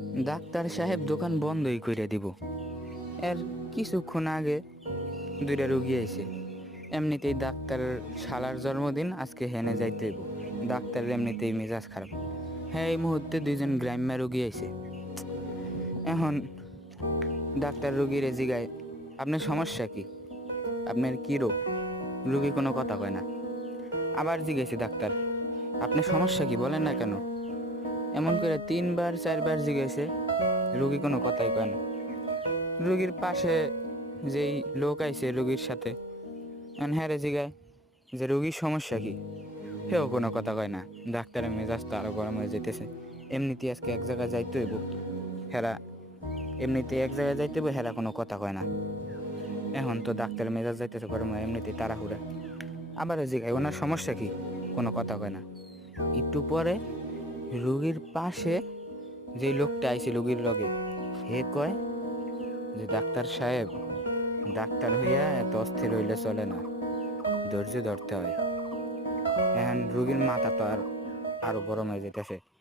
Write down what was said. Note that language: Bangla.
ডাক্তার সাহেব দোকান বন্ধই করে দিব। এর কিছুক্ষণ আগে দুইটা রুগী আইছে। এমনিতেই ডাক্তার শালার জন্মদিন, আজকে হেনে যাইতে হইব। ডাক্তারের এমনিতেই মেজাজ খারাপ। হ্যাঁ এই মুহূর্তে দুইজন গ্রাম্য রুগী আইছে। এখন ডাক্তার রুগীর জিগায়, আপনার সমস্যা কি? আপনার কি রোগ? রুগী কোনো কথা কয় না। আবার জিজ্ঞেসে ডাক্তার, আপনার সমস্যা কি? বলেন না কেন। এমন করে তিনবার, চারবার জিজ্ঞেসে, রুগী কোনো কথাই কয় না। রুগীর পাশে যেই লোক আইছে রুগীর সাথে হ্যাঁ রে জিগায়, যে রুগীর সমস্যা কি? হেও কোনো কথা কয় না। ডাক্তারের মেজাজ তো আরও গরম হয়ে যেতেছে এমনিতে আজকে এক জায়গায় যাইতে হইব। হেরা এমনিতে এক জায়গায় যাইতে হইব, হেরা কোনো কথা কয় না। এখন তো ডাক্তারের মেজাজ যাইতেছে গরম হয় এমনিতে তাড়াহুড়া। আবার জিগায়, ওনার সমস্যা কি? কোনো কথা কয় না। একটু পরে রুগীর পাশে যে লোকটা আইছে, রুগীর লগে হে কয় যে, ডাক্তার সাহেব, ডাক্তার হইয়া এত অস্থির হইলে চলে না, ধৈর্য ধরতে হয়। এখন রুগীর মাথা তো আর আরও গরম হয়ে যেতেছে